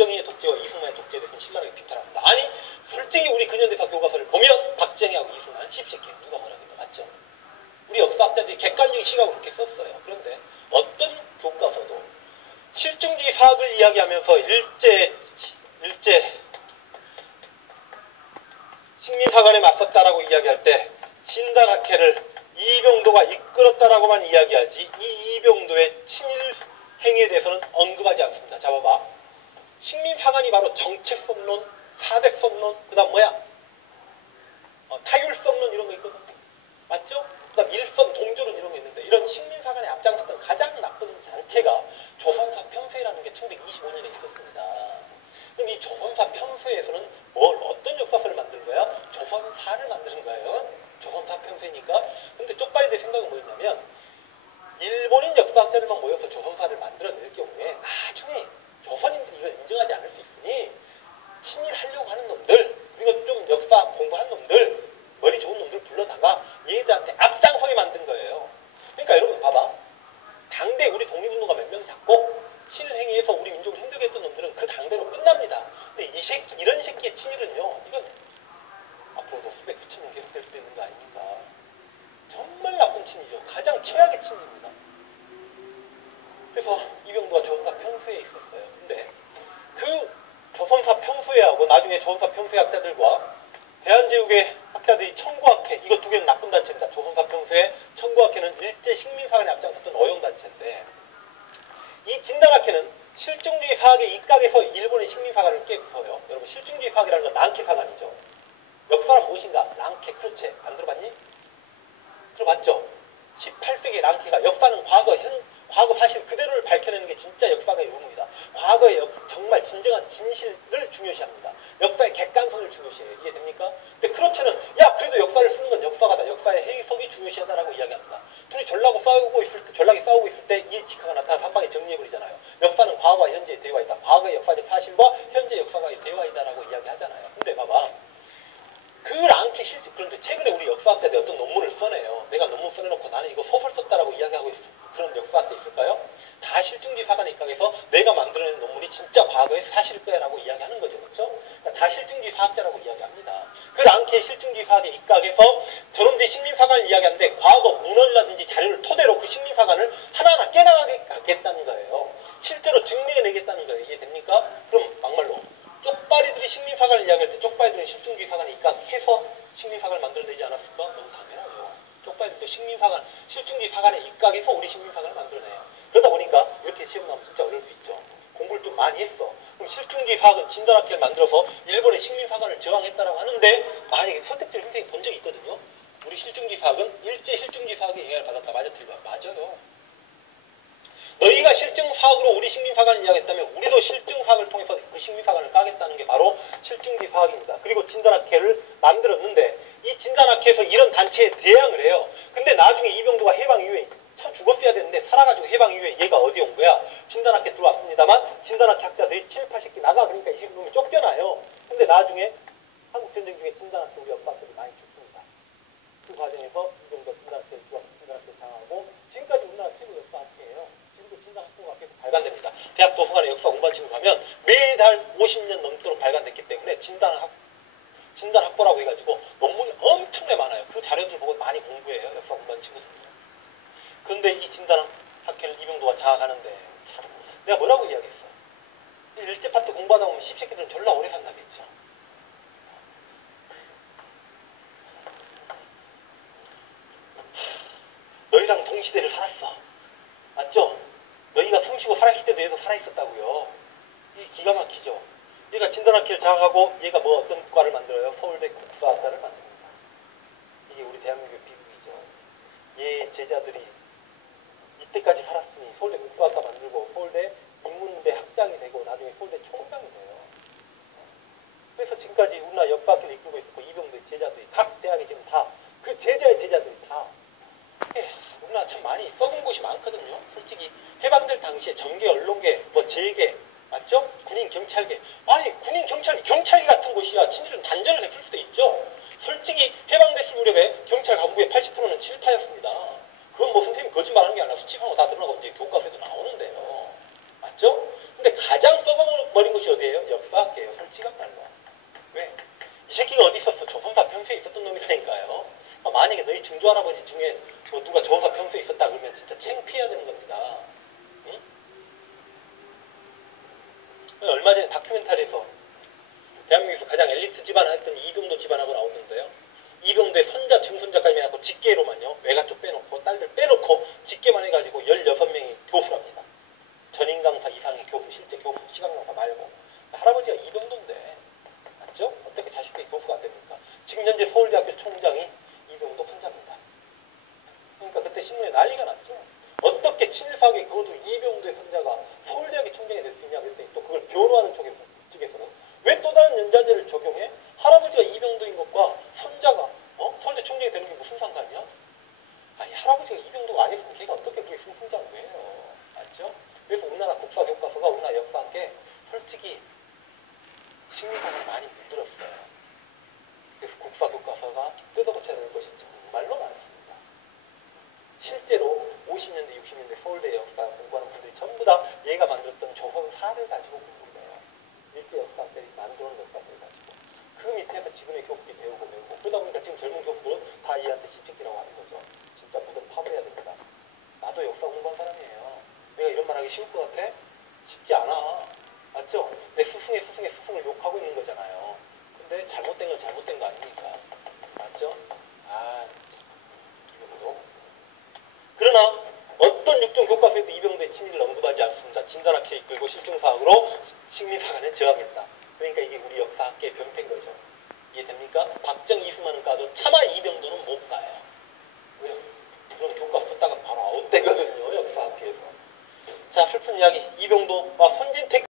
박정희의 독재와 이승만의 독재에 대해서 신랄하게 비판합니다. 아니 솔직히 우리 근현대사 교과서를 보면 박정희하고 이승만 십시케 누가 뭐라겠다 맞죠? 우리 역사학자들이 객관적인 시각으로 그렇게 썼어요. 그런데 어떤 교과서도 실증주의 사학을 이야기하면서 일제 식민사관에 맞섰다라고 이야기할 때 진단학회를 이병도가 이끌었다라고만 이야기하지 이 이병도의 친일 행위에 대해서는 언급하지 않습니다. 자 봐봐. 식민사관이 바로 정체성론, 사대성론, 그 다음 뭐야? 타율성론 이런 거 있거든. 맞죠? 그 다음 일선, 동조론 이런 거 있는데 이런 식민사관에 앞장섰던 가장 나쁜 단체가 조선사 편서회라는 게 1925년에 있었습니다. 그럼 이 조선사 편서회에서는 어떤 역사서를 만든 거야? 조선사를 만드는 거예요. 조선사 편서회니까. 근데 쪽발이들 생각은 뭐였냐면 일본인 역사학자들만 모여서 조선사를 만들어낼 경우에 나중에 조선인들이 이걸 인정하지 않을 수 있으니 친일하려고 하는 놈들 그리고 좀 역사 공부한 놈들 머리 좋은 놈들 불러다가 얘들한테 앞장서게 만든 거예요. 그러니까 여러분 봐봐. 당대 우리 독립운동가 몇 명 잡고 친일행위에서 우리 민족을 힘들게 했던 놈들은 그 당대로 끝납니다. 근데 이런 새끼의 친일은요. 이건 앞으로도 수백 수천 년 계속될 수 있는 거 아닙니까? 정말 나쁜 친이죠. 가장 최악의 친입니다. 그래서 이병도가 조선사 편서회에 있었어요. 근데 그 조선사 편서회하고 나중에 조선사 편서회 학자들과 대한제국의 학자들이 청구학회 이거 두 개는 나쁜 단체입니다. 조선사 편서회, 청구학회는 일제 식민사관에 앞장섰던 어용단체인데 이 진단학회는 실증주의 사학의 입각에서 일본의 식민사관을 깨부숴요. 여러분 실증주의 사학이라는 건 랑케사관이죠. 역사란 무엇인가? 랑케, 크루체 안 들어봤니? 들어봤죠? 18세기 랑케가 역사는 과거 사실 그대로를 밝혀내는 게 진짜 역사가의 의무입니다. 과거의 정말 진정한 진실을 중요시합니다. 역사의 객관성을 중요시해요. 이해됩니까? 근데 크루체는 야 그래도 역사를 쓰는 건 역사가다. 역사의 해석이 중요시하다라고 이야기합니다. 둘이 전락이 싸우고 있을 때 이 직화가 나타나서 한 방에 정리해버리잖아요. 역사는 과거와 현재의 대화이다. 과거의 역사적 사실과 현재 역사가의 대화이다라고 이야기하잖아요. 근데 봐봐. 그 랑케 실제 그런데 최근에 우리 역사학자들이 어떤 논문을 써내요. 내가 논문 써내놓고 나는 이거 소설 썼다라고 이야기하고 있어. 그런 역사학자 있을까요? 다 실증주의 사관에 입각해서 내가 만들어낸 논문이 진짜 과거의 사실일 거야 라고 이야기하는 거죠. 그렇죠? 그러니까 다 실증주의 사학자라고 이야기합니다. 그 랑케 실증주의 사학에 입각해서 저놈들이 식민사관을 이야기하는데 과거 문헌이라든지 자료를 토대로 그 식민사관을 하나하나 깨나가게 하겠다는 거예요. 실제로 증명해내겠다는 거예요. 이해됩니까? 그럼 막말로 쪽발이들이 식민사관을 이야기할 때 쪽발이들은 실증주의 사관에 입각해서 식민사관을 만들어내지 않았을까? 너무 당연하죠. 쪽발이들도 실증주의 사관에 입각해서 우리 식민사관을 만들어내요. 그러다 보니까 이렇게 시험 나오면 진짜 어려울 수 있죠. 공부를 좀 많이 했어. 그럼 실증주의 사학은 진단학회를 만들어서 일본의 식민사관을 저항했다라고 하는데 만약에 서택철 선생님이 본 적이 있거든요. 우리 실증주의 사학은 일제 실증주의 사학에 영향을 받았다. 맞아 틀려? 맞아요. 너희가 실증사학으로 우리 식민사관을 이야기했다면 우리도 실증사학을 통해서 그 식민사관을 까겠다는 게 바로 실증주의 사학입니다. 그리고 진단학회를 만들었는데 이 진단학회에서 이런 단체에 대항을 해요. 근데 나중에 이병도가 해방 이후에 죽었어야 되는데 살아가지고 해방 이후에 얘가 어디 온 거야? 진단학회 들어왔습니다만 진단학회 학자들이 7, 80기 나가 그러니까 이 식민놈이 쫓겨나요. 근데 나중에 한국전쟁 중에 진단학회 우리 역사학자들이 많이 죽습니다. 그 과정에서 이병도 진단학회를 들어와서 진단학회를 장하고 지금까지 우리나라 최고 역사학회예요. 지금도 진단학교가 계속 발간됩니다. 대학 도서관에 역사 공부한 친구 가면 매달 50년 넘도록 발간됐기 때문에 진단학보라고 해가지고 논문이 엄청나게 많아요. 그 자료들 보고 많이 공부해요. 역사 공부한 친구들은. 그런데 이 진단학회를 이병도가 장악하는데 참 내가 뭐라고 이야기했어? 일제파트 공부하다 보면 씹새끼들은 졸라 오래 산다겠죠. 너희랑 동시대를 살았어. 맞죠? 너희가 숨쉬고 살아있을 때도 얘도 살아있었다고요. 이 기가 막히죠. 얘가 진단학회를 장악하고 얘가 뭐 어떤 과를 만들어요? 서울대 국사학과를 만듭니다. 이게 우리 대한민국의 비극이죠. 얘 제자들이 이때까지 살았으니 서울대 국사학과 만들고 서울대 인문대 학장이 되고 나중에 서울대 총장이 돼요. 그래서 지금까지 우리나라 역사학회를 이끌고 있었고 이병도의 제자들이 각 대학에 지금 다 그 제자의 제자들이 다 우리나라 참 많이 썩은 곳이 많거든요. 솔직히 해방될 당시에 정계, 언론계, 뭐 재계 맞죠? 군인, 경찰계. 아니 군인, 경찰계 같은 곳이야. 친일은 단전을 베풀 수도 있죠. 솔직히 해방됐을 무렵에 경찰 간부의 80%는 친일파였습니다. 그건 뭐 선생님 거짓말하는 게 아니라 수치하고 다 드러나고 이제 교과서에도 나오는데요. 맞죠? 근데 가장 썩어먹을 잊어버린 곳이 어디예요? 역사학계예요. 솔직한 말로. 왜? 이 새끼가 어디 있었어? 조선사 평소에 있었던 놈이라니까요. 만약에 너희 증조할아버지 중에 뭐 누가 조선사 평소에 있었다 그러면 진짜 창피해야 되는 겁니다. 응? 얼마 전에 다큐멘터리에서 대한민국에서 가장 엘리트 집안을 했던 이병도 집안하고 나오던데요. 이병도의 손자, 증손자까지 해갖고 직계로만요. 외가 쪽 빼놓고 딸들 빼놓고 직계만 해가지고 16명이 교수랍니다. 전임 강사 이상의 교수, 실제 교수, 시간 강사 말고. 할아버지가 이병도인데 맞죠? 어떻게 자식들이 교수가 안 됩니까? 지금 현재 서울대학교 총장이 이병도 혼자입니다. 그러니까 그때 신문에 난리가 났죠. 어떻게 친일파괴 그것도 이병도의 손자가 서울대학교 총장이 될 수 있냐 그랬더니 또 그걸 변호하는 쪽에서는 왜 또 다른 연좌제를 적용해? 할아버지가 이병도인 것과 손자가 서울대 총장이 되는 게 무슨 상관이야? 아니 할아버지가 이병도가 아니었으면 걔가 어떻게 그게 승승장구예요. 맞죠? 그래서 우리나라 국사교과서가 우리나라 역사학계 솔직히 식민사를 많이 물들었어요. 그래서 국사교과서가 뜯어고쳐야 될 것이 정말로 많습니다. 실제로 50년대, 60년대 서울대 역사 공부하는 분들이 전부 다 얘가 만들었던 조선사를 가지고 공부를 해요. 일제 역사학들이 만들어놓은 역사들을 가지고. 그 밑에서 지금의 교수들이 배우고. 그러다 보니까 지금 젊은 교수들은 다 얘한테 CPT라고 하는 거죠. 진짜 무덤 파버려야 됩니다. 나도 역사 공부한 사람이에요. 내가 이런 말 하기 쉬울 것 같아? 쉽지 않아. 맞죠? 내 스승의 스승을 욕하고 있는 거잖아요. 근데 잘못된 건 잘못된 거 아닙니까? 맞죠? 이병도. 그러나 어떤 육종 교과서에도 이병도의 친일을 언급하지 않습니다. 진단학회 이끌고 실증사학으로 식민사관을 저항했다. 그러니까 이게 우리 역사학계의 병폐인 거죠. 이해됩니까? 박정 이수만은 까도 차마 이병도는 못 가요. 왜요? 그런 교과 썼다가 바로 아웃되거든요. 역사학계에서. 자, 슬픈 이야기. 이병도와 손진택